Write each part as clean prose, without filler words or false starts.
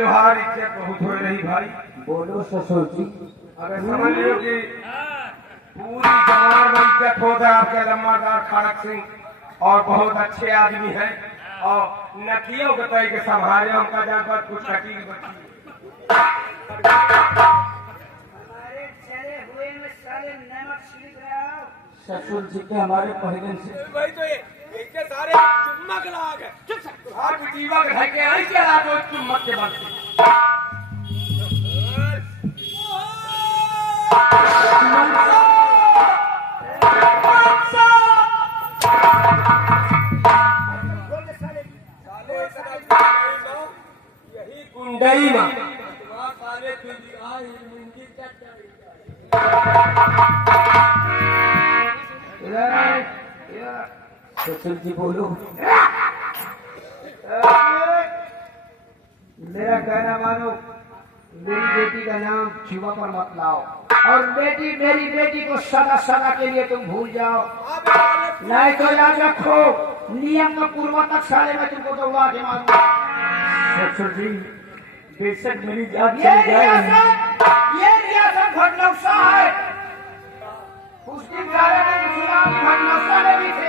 त्योहार इज्जत बहुत हो रही भाई। बोलो ससुर जी। अगर समझ लो कि पूरी जमार में इज्जत होता है आपके लम्बादार खड़क सिंह और बहुत अच्छे आदमी हैं और नकियों के तय के संभाले उनका जहाँ पर कुछ कटी बची हमारे चले हुए में साले नमक छिड़क रहा हो। ससुर जी के हमारे पहले से भाई तो ये इनके सारे चुम्बक लाग है। तुहार जीवा के ढके आई के लाग वो चुम्बक के बनते यही कुंडई में साले ससुर जी बोलो। मेरा कहना मानो, मेरी बेटी का नाम जुआ पर मत लाओ और मेरी बेटी को सदा सदा के लिए तुम भूल जाओ। नहीं तो याद रखो, नियम का पूर्वतक साले में तुमको दौड़ा के मारूंगा। ससुर जी बेशक मेरी जान ये चली जाए। रियासत भटनौसा है। उस दिन साले में मुसलमान भटनौसा में भी थे।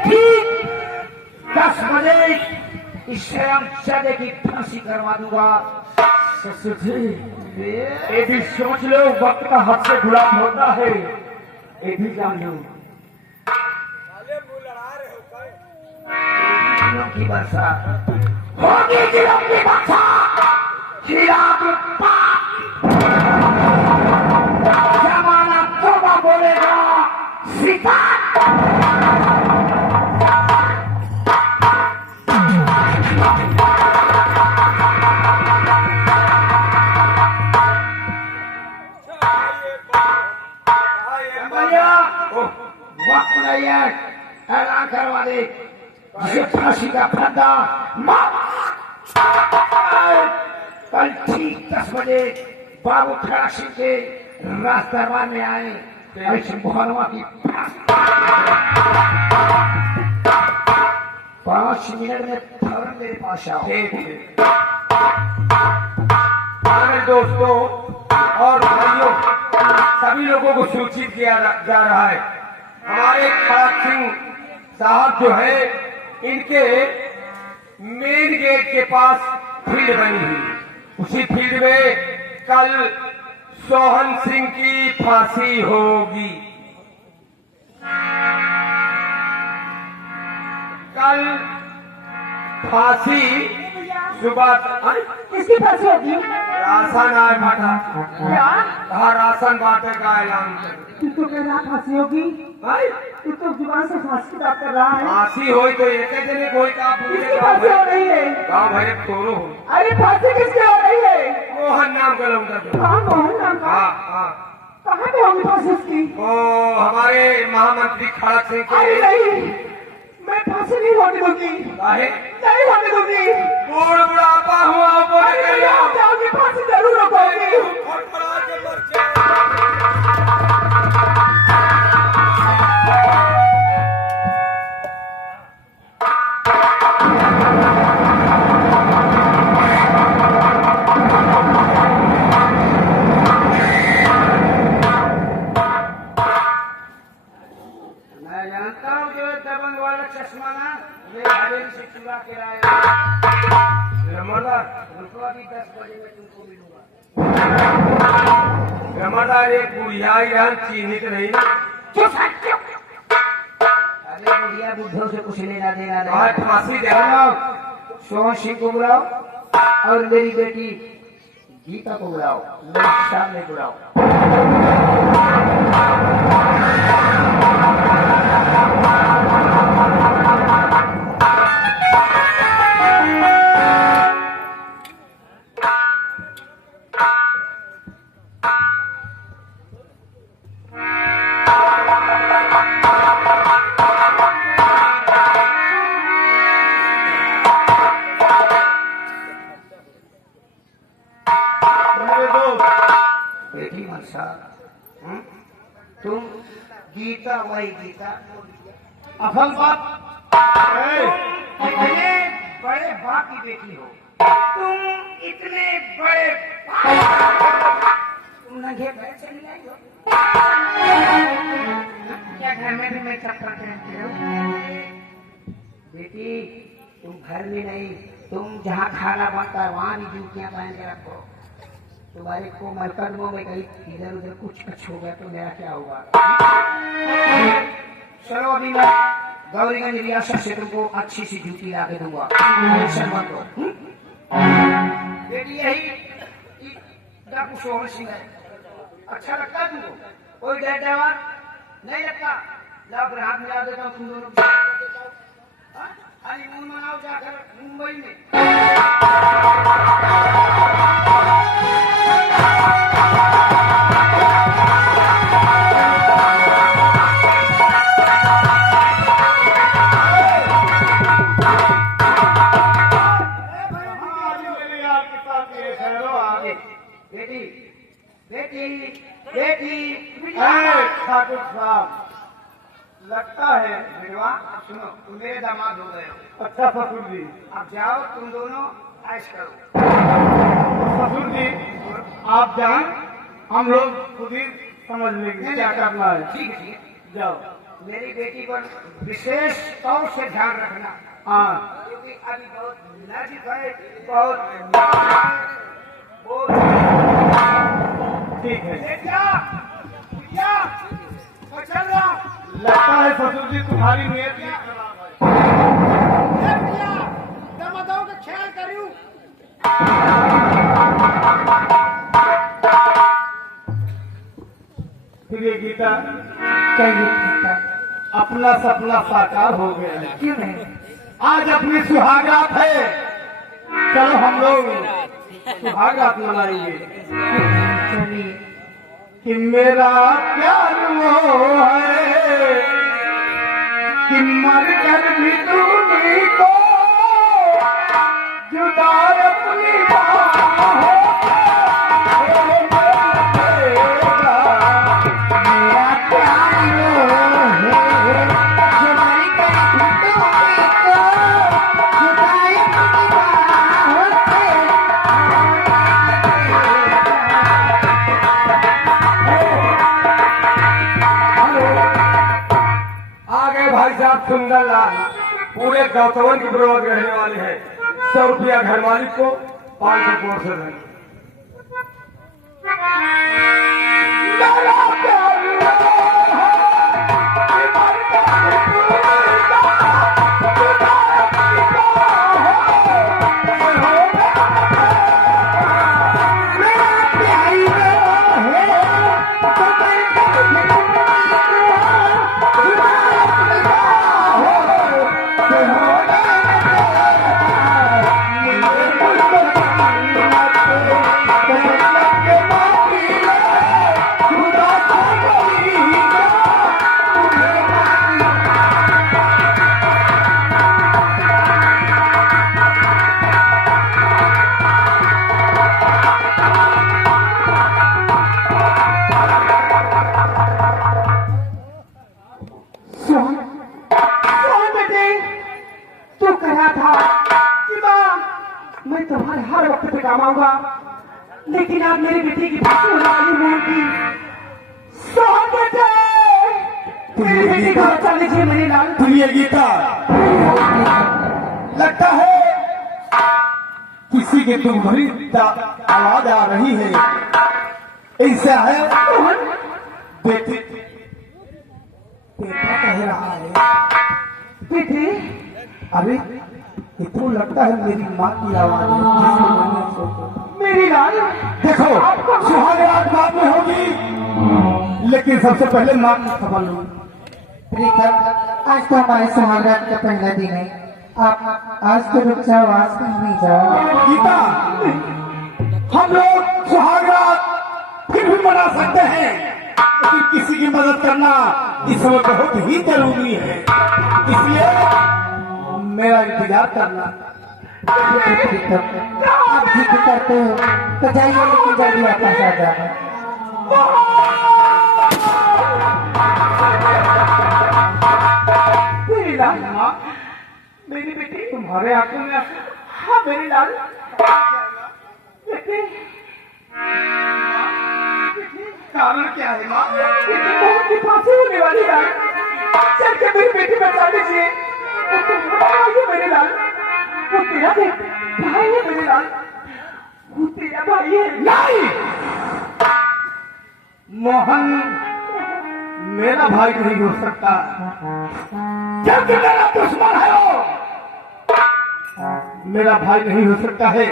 ठीक 10 बजे इस शर्मशादे की फांसी करवा दूंगा। ससुर जी ये भी सोच लो, वक्त का हाथ से गुलाम होता है, ये भी जान लो। दिलों की वर्षा होगी, दिलों की वर्षा। जमाना तोबा बोलेगा, सीता वक्त नहीं है, ऐलान करवा दे जिसे फांसी का फंदा। कल ठीक 10 बजे बाबू खड़ा सिंह के राज दरबार में आए। ऐसे मुहर्रमा की 5 मिनट में फौरन मेरे पास आओ। हमारे दोस्तों और भाइयों सभी लोगों को सूचित किया जा रहा है। हमारे खड़क सिंह साहब जो है इनके मेन गेट के पास फील्ड बनी हुई। उसी फील्ड में कल सोहन सिंह की फांसी होगी। कल फांसी सुबह किसकी फांसी होगी? राशन आए बांटा। क्या? कहा राशन बांटे का ऐलान कर। तू तो कह रहा फांसी होगी, भाई तू तो जुबान से फांसी की बात कर रहा है। फांसी होई तो एक जने कोई का किसकी फांसी हो रही है? गाँव भरे तोरो हो। अरे फांसी किसकी हो रही है? मोहन नाम का लौटा दो। हाँ मोहन नाम का। हाँ। कहाँ पे होगी फांसी उसकी? ओ हमारे महामंत्री खड़क सिंह अरे के। नहीं, मैं फांसी नहीं होने दूंगी, काहे? नहीं होने दूंगी। बूढ़ बुढ़ापा हुआ अरे नहीं हो जाओगी, फांसी जरूर होगी। मैं जानता हूँ जो दबंग वाला चश्मा ना मेरे हवेली से चुरा के लाया। रमदार रुको, अभी 10 बजे में तुमको मिलूंगा। रमदार एक बुढ़िया यहाँ चिन्हित नहीं ना। अरे बुढ़िया बुढ़ों से कुछ लेना देना आज नहीं। फांसी देना। सोहन सिंह को बुलाओ और मेरी बेटी गीता को बुलाओ, मेरे सामने बुलाओ। बेटी मनसा, तुम गीता वही गीता असल बात इतने बड़े बाप की बेटी हो, तुम इतने बड़े तुम नंगे पैर चली आई हो। क्या घर में भी मैं चप्पल पहनती हो? बेटी तुम घर में नहीं, तुम जहाँ खाना बनता है वहाँ भी जूतियाँ पहन के रखो। तुम्हारे को मलकदमों में कहीं इधर उधर कुछ हो गया तो मेरा क्या होगा? चलो अभी मैं गौरीगंज रियासत से तुमको अच्छी सी जूती ला के दूंगा, टेंशन मत लो। बेटी यही डाकू सोहन सिंह है, अच्छा लगता है तुमको? कोई डर डर नहीं लगता? लाओ फिर हाथ मिला देता हूँ तुम दोनों को। हनीमून मनाओ जाकर मुंबई में। बेटी बेटी बेटी ठाकुर साहब लगता है बेटवा, अब सुनो, तुम मेरे दामाद हो गए हो। अच्छा ससुर जी। अब जाओ तुम दोनों ऐश करो। ससुर जी आप जाएं, हम लोग खुद ही समझ लेंगे क्या करना है। ठीक है, ठीक है। जाओ। मेरी बेटी पर विशेष तौर से ध्यान रखना, हाँ क्योंकि अभी बहुत नाजुक है, बहुत ठीक है। बेटिया, बेटिया, और चल रहा। लगता है ससुर जी तुम्हारी नीयत ही खराब है। बेटिया, दामादों का ख्याल करियो। फिर ये गीता चाहिए अपना सपना साकार हो गया है। क्यों नहीं? आज अपनी सुहागरात है, चलो हम लोग सुहागरात मनाएंगे। चलिए। कि मेरा प्यार वो है कि मर कर भी दूनी को जुदा अपनी बाहों से देगा। मेरा प्यार वो है जो मर कर भी दूनी को जुदा अपनी बाहों से आ गए भाई साहब सुंदरलाल। पूरे गौतमन की बराबर रहने वाले हैं। 100 रुपया घर मालिक को, 500 करोड़ से धन। मैं तुम्हारे हर वक्त पे काम आऊंगा, लेकिन आप मेरे बेटे की फांसी होने वाली मोहन की। सोहन बेटे, मेरे बेटे को बचा लीजिए मेरे लाल। सुनिए गीता, लगता है किसी के तुम्हारी आवाज आ रही है। ऐसा है बेटे, बेटा कह रहा है बेटे। अरे ये तो लगता है मेरी माँ की आवाज है जिसको मैंने सोचा। मेरी लाल, देखो सुहागरात बाद में होगी, लेकिन सबसे पहले माँ की खबर लो। प्रीतम, आज तो हमारे सुहागरात का पहला दिन है। आप आज तो रुक जाओ, आज कहीं नहीं जाओ। गीता, हम लोग सुहागरात फिर भी मना सकते हैं, लेकिन किसी की मदद करना इस समय बहुत ही जरूरी है। इसलिए मेरा इंतजार करना। प्रीतम, आप जिद करते हो तो जाइए, लेकिन जल्दी वापस आ जाना। मेरी लाल, मेरी बेटी। तुम्हारे आंखों में हाँ मेरी लाल, बेटे। कारण क्या है माँ? बेटी मोहन की फांसी होने वाली लाल, चल के मेरी बेटी बचा लीजिए। वो तुम्हारा भाई है मेरे लाल, वो तेरा भाई है मेरे लाल, वो तेरा भाई है। नहीं, मोहन मेरा भाई नहीं हो सकता, क्योंकि मेरा दुश्मन है वो। मेरा भाई नहीं हो सकता है,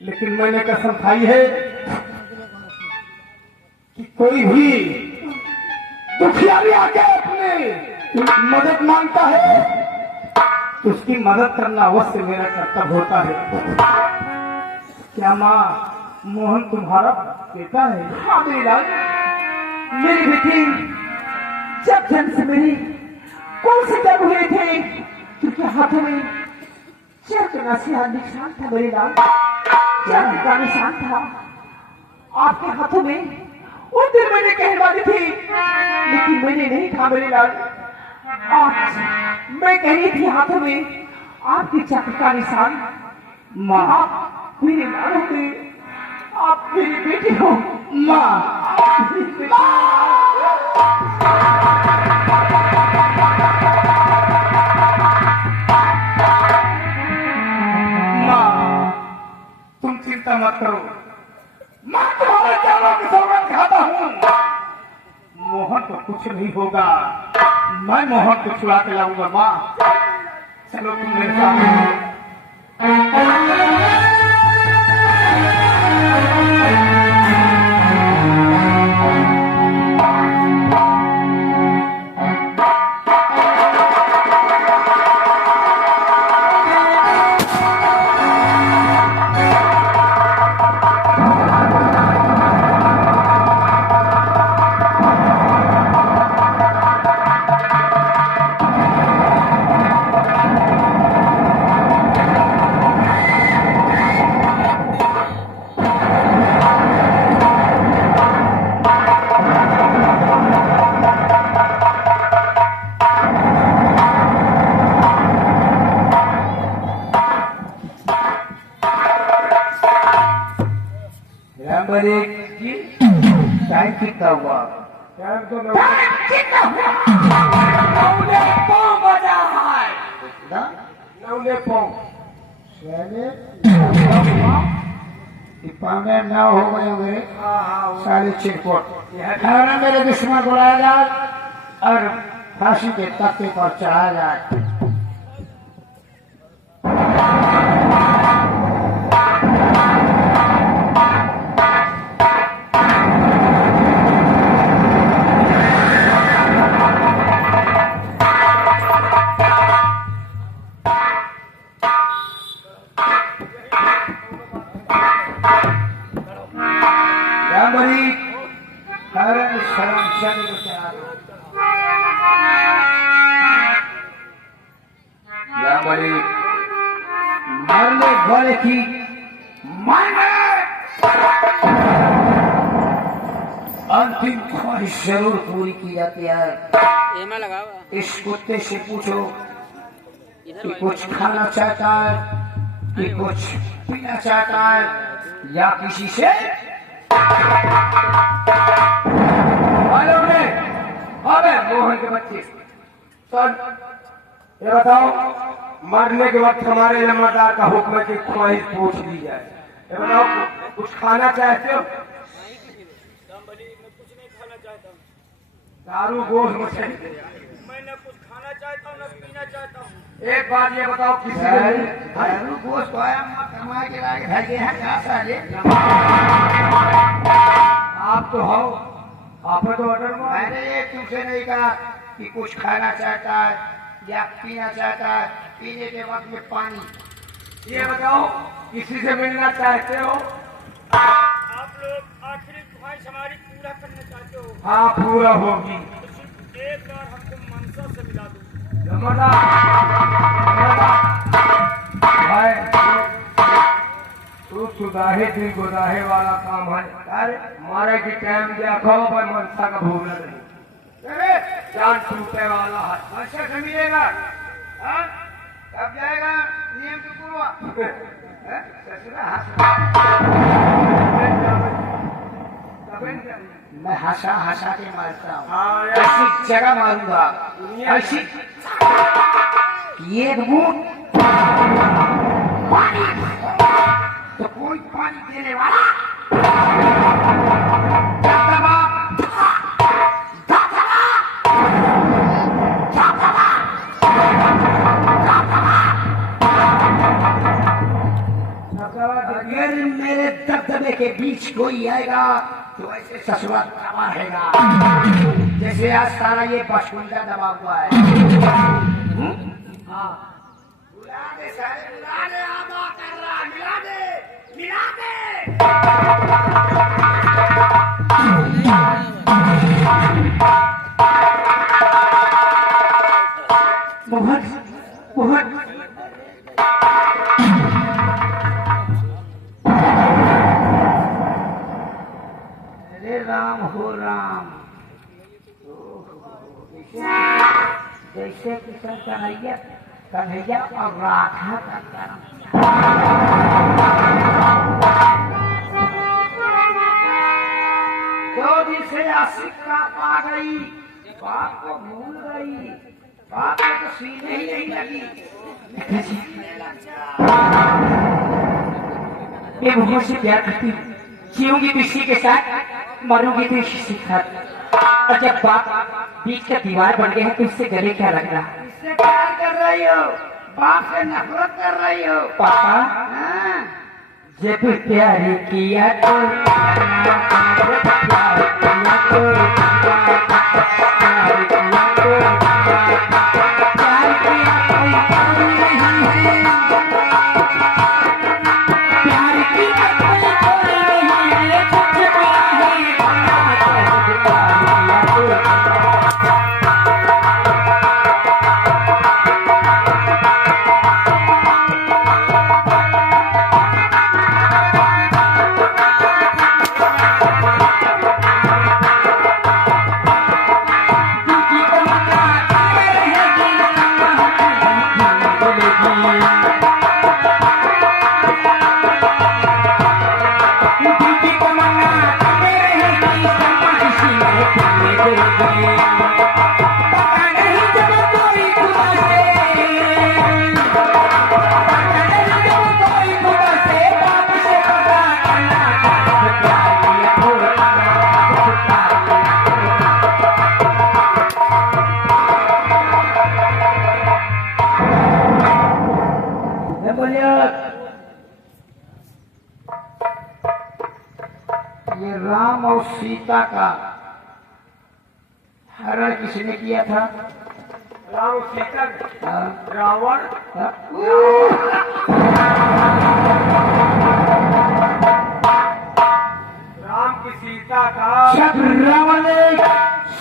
लेकिन मैंने कसम खाई है कि कोई भी दुखियारी आके अपने मदद मांगता है तो उसकी मदद करना अवश्य मेरा कर्तव्य होता है। क्या माँ, मोहन तुम्हारा बेटा है? हाँ मेरी लाल, मेरी बेटी जब जन्म से मेरी कौन से जब हुए थे, क्योंकि हाथों में चर का निशान था मेरी लाल, चर का निशान था आपके हाथों में। वो दिन मैंने कहने वाली थी, लेकिन मैंने नहीं था मेरी लाल। आज मैं कह रही थी हाथों में आपकी चक्र का निशान। माँ, आप मेरी लाल हो गई, आप मेरी बेटी हो। माँ, आप मेरी बेटी माँ, तुम चिंता मत करो, मैं तुम्हारे चरणों की सौगंध खाता हूँ। मोहन को कुछ नहीं होगा, मैं मोहन को छुड़ा के लाऊंगा। माँ चलो तुम मेरे साथ। टाइम कितना हुआ? टाइम तो 9 बजा है। ना नौने पाँव पाँव ना हो गए मेरे हाँ साले चिरकुट है ना मेरे दुश्मन को लाया जाए और फांसी के तख्ते पर चढ़ाया जाए। रामबली हरण शरण शनि को चढ़ा दो। रामबली मरने वाले की अंतिम ख्वाहिश जरूर पूरी की जाती है। इस कुत्ते से पूछो कि कुछ खाना चाहता है, कि कुछ पीना चाहता है, या किसी से मालूम नहीं। अबे मोहन के बच्चे तो ये बताओ, मरने के वक्त हमारे जमादार का हुक्म है कि ख्वाहिश पूछ ली जाए। ये बताओ, कुछ खाना चाहते हो? दारू गोश्त मछली मैं न कुछ खाना चाहता हूँ न पीना चाहता हूँ। एक बात ये बताओ, किसी दारू गोश्त तो आया कमा के लाके भागे हैं क्या साले। आप तो हो, आप तो ऑर्डर में मैंने ये तुमसे नहीं कहा कि कुछ खाना चाहता है या पीना चाहता है। पीने के वक्त में पानी। ये बताओ, किसी से मिलना चाहते हो? आप लोग आखिरी ख्वाहिश हमारी पूरा करना चाहते हो हाँ, पूरा होगी। तो सिर्फ एक बार हमको मनसा से मिला दो। जमादार भाई, तू सुदाहे दी गोदाहे वाला काम है। अरे मारे की टाइम देखो पर मनसा का भूल नहीं, जान छूटे वाला है। मनसा से मिलेगा हाँ? कब जाएगा नियम के पूर्व मैं हंसा हंसा के मारता हूँ। हाँ यार, ऐसी जगह मारूंगा ऐसी कि एक बूंद पानी तो कोई पानी देने वाला अगर मेरे दबदबे के बीच कोई आएगा तो ऐसे ससुरा दबा रहेगा जैसे आज सारा ये बचकुंडा दबा हुआ है। हाँ बुला दे सारे, बुला दे, आमा कर रहा, मिला दे, मिला दे। मोहन मोहन अरे राम हो राम, जैसे किशन कन्हैया कन्हैया और राधा का कर्म। दो दिन से आशिक का पा गई, बाप को भूल गई, बाप को तो सीने ही नहीं लगी। मैं मोहन से प्यार करती हूँ, जीऊंगी तो इसी के साथ, मरूंगी तो इसी के साथ। और जब बाप बीच का दीवार बन गया है तो इससे गले क्या लग रहा है? इससे प्यार कर रही हो, बाप से नफरत कर रही हो। पापा हाँ? जब प्यार किया तो प्यार किया तो प्यार किया तो प्यार किया कोई नहीं है, प्यार किया कोई नहीं है, कुछ भी नहीं प्यार किया तो ये राम और सीता का हरण किसने किया था? राम सीता हाँ? रावण हाँ? राम की सीता का जब रावण ने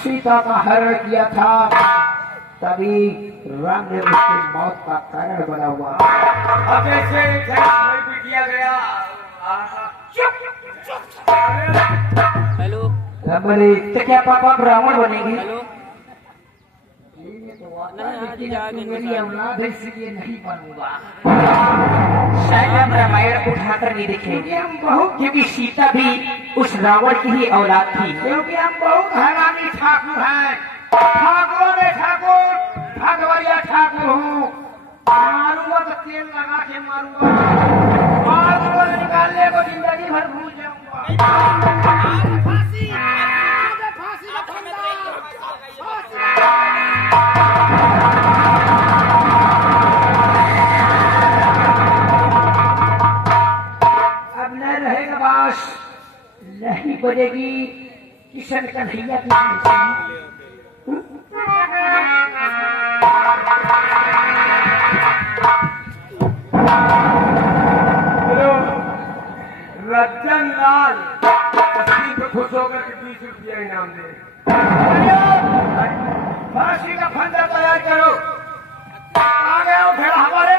सीता का हरण किया था तभी राम ने उसकी मौत का कारण बना हुआ। अब जैसे भाई भी किया गया। हेलो बोले तो क्या पापा रावण बनेगी? हेलो मेरी औलाद है इसलिए नहीं बनूंगा। शायद हम रामायण उठाकर नहीं देखेंगे क्योंकि सीता भी उस रावण की ही औलाद थी। क्योंकि हम बहुत हरामी ठाकुर हैं। ठाकुरों में ठाकुर भगवरिया ठाकुर हूँ। मारूंगा तो तेल लगा के मारूंगा। मारूंगा तो निकालने को जिंदगी भर भूल जाऊंगा। अब न रहेगा बास, नहीं बजेगी किशन कन्हैया की बंसी। रतन लाल तस्वीर पे खुश होकर के 20 रुपया इनाम दे। फांसी का फंदा तैयार करो। आ गए हो भेड़ा हमारे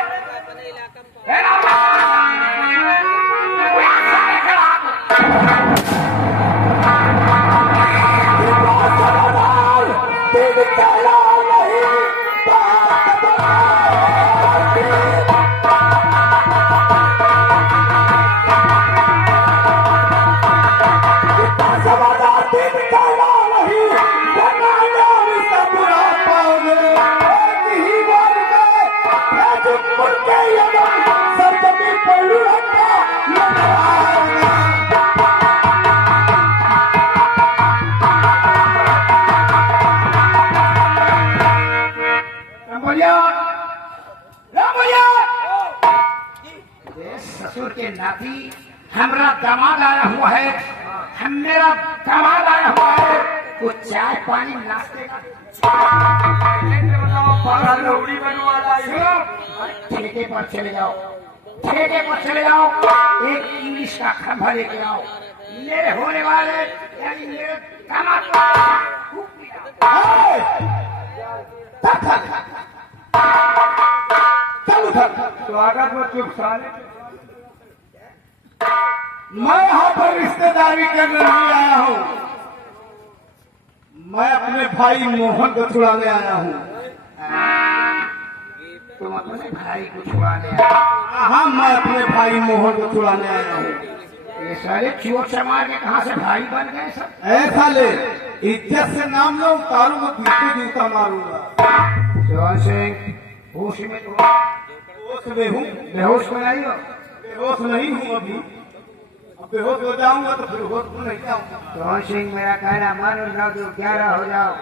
ससुर के नाती हमारा दामाद आया हुआ है। हम मेरा दामाद आया हुआ है। वो चाय पानी नाश्ते का लोहड़ी बनवाला ठेके पर चले जाओ। ठेके पर चले जाओ। एक इंग्लिश का खंभा लेके आओ। मेरे होने वाले यानी मेरे दामाद को स्वागत में चुप साले। मैं यहाँ पर रिश्तेदारी करने नहीं आया हूँ। मैं अपने भाई मोहन को छुड़ाने आया हूँ। तुम अपने भाई को छुड़ाने आए? हाँ, मैं अपने भाई मोहन को छुड़ाने आया हूँ। ये सारे चोर समार के कहाँ से भाई बन गए सब? ऐसा ले, इज्जत से नाम लो, उतारूंगा, पीछे जूता मारूंगा। जवान सिंह होश में तो होश में हूँ। बेहोश बनाई हो? बेहोश नहीं हूँ अभी। अब बेहोश हो जाऊंगा तो फिर होश को नहीं जाऊंगा। जवान सिंह मेरा कहना मानो ना तो 11 हो जाओ।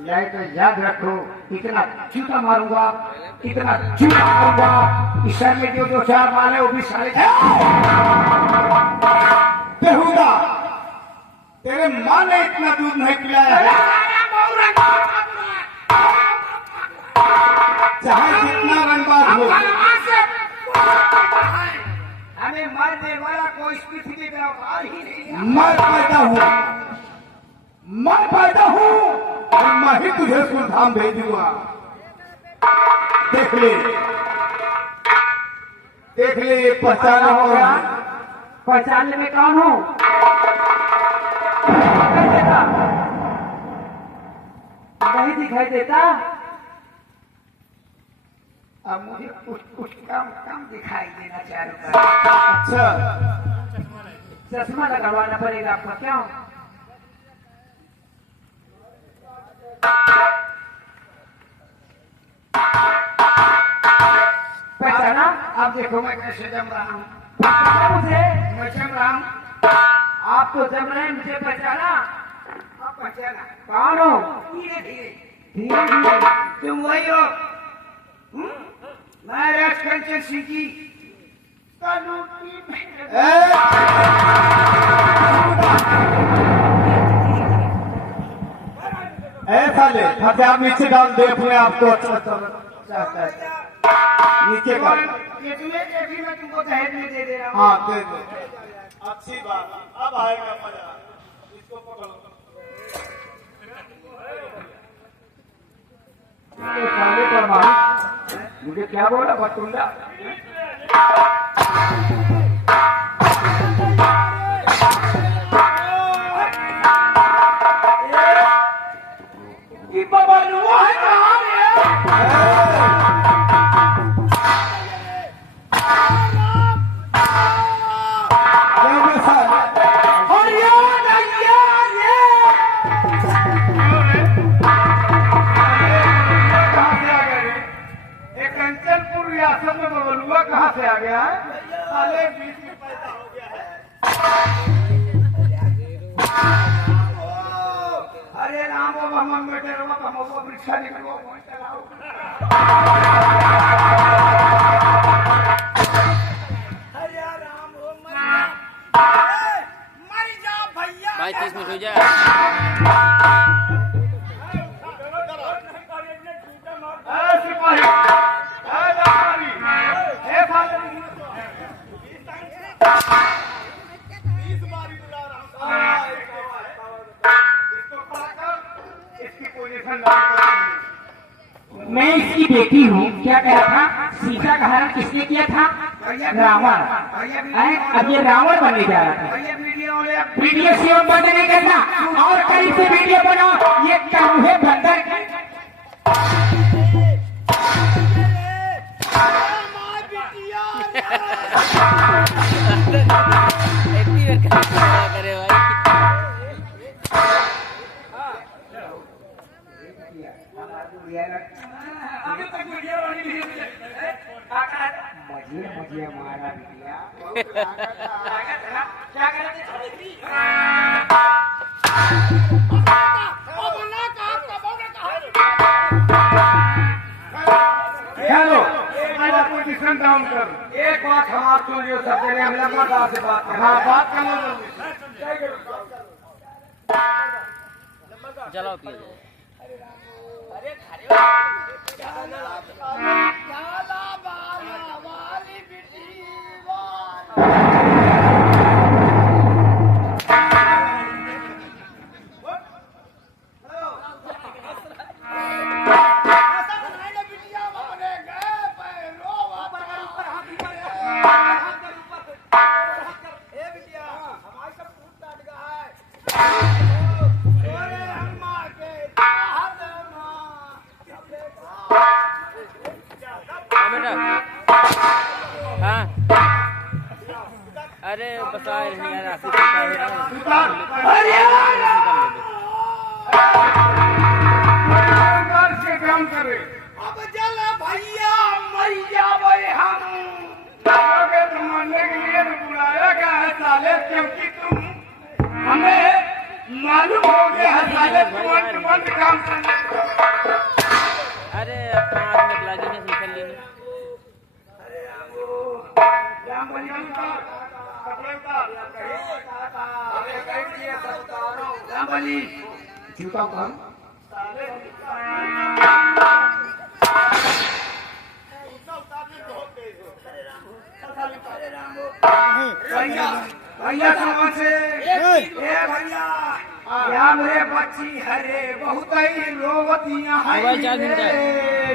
नहीं तो याद रखो इतना जूता मारूंगा, इतना जूता मारूंगा। इस सर में जो 2-4 माल है वो भी सारे बेहुदा, तेरे माँ ने इतना दूध नहीं पिलाया है। चाहे जितना रंगबाज हो, हमें मरने वाला कोई पृथ्वी में अवतार ही नहीं है। मैं पैदा हूँ और मैं ही तुझे सुरधाम भेजूंगा। देख ले पहचाना होगा। पहचानने में कौन हूँ? नहीं दिखाई देता। अब मुझे कुछ कम दिखाई देना चाह रहा है। अच्छा, चश्मा लगवाना पड़ेगा आपको। क्यों? पहचाना? अब देखो मैं कैसे जम रहा हूँ। मुझे मैं जम रहा हूँ। आप तो जम रहे हैं, मुझे पहचाना? आप पहचाना कौन हो? धीरे धीरे तुम वही हो। मैं राजकंचन सिंह जी ए! अच्छा आप नीचे डाल दे अपने आपको अच्छा चाहता है नीचे कर। इतने केजी में तुमको दहेज में दे रहा हूँ। हाँ दे दे। अच्छी बात, अब आएगा मजा। इसको पकड़ो। साले पर मार, मुझे क्या बोला बटुंडा? कि बबलुआ है कहाँ रे? क्या हुआ साले? कहाँ से आ गए रे? ये कंचनपुर रियासत में बबलुआ कहाँ से आ गया है? साले बीच में पैदा हो गया है। अरे राम बाबा हम बेटे रो हम वो परीक्षा निकलो मोई चलाओ। भाई 30 मिनट हो जाए। सिपाही दादारी हे साले 20 बारी बुला रहा हूँ। इसको पकड़, इसकी पोजीशन डाल कर। मैं इसकी बेटी हूँ। क्या कहा था? सीता का हरण किसने किया था? रावण। अब ये रावण बनने जा रहा था। वीडियो सेव बंद नहीं करना और करीब से वीडियो बनाओ। ये काहे बंदर इतनी देर क्या करे भाई। अभी तक वीडियो बनी नहीं है। मजे मारा बिटिया। क्या करेंगे? हेलो पोजीशन डाउन कर। एक बात हमार सुन लियो सब जने, हम लंबा से बात कर। हाँ बात करना जलाओ पिए। हाँ अरे बता नहीं यार से काम करे। अब चल भैया मर जावे हम। लोगे तो मरने के लिए तो बुलाया गया है साले, क्योंकि तुम हमें मालूम हो गया है साले तुरंत काम करने। अरे अब 5 मिनट लगी नहीं निकल लेने। राम बलिया उतार, कपड़े उतार। राम बली जूता उतार। भैया कहाँ से? भैया या मेरे बच्ची हरे बहुत ही रोवतियाँ मोबाइल चार्ज नहीं हैं।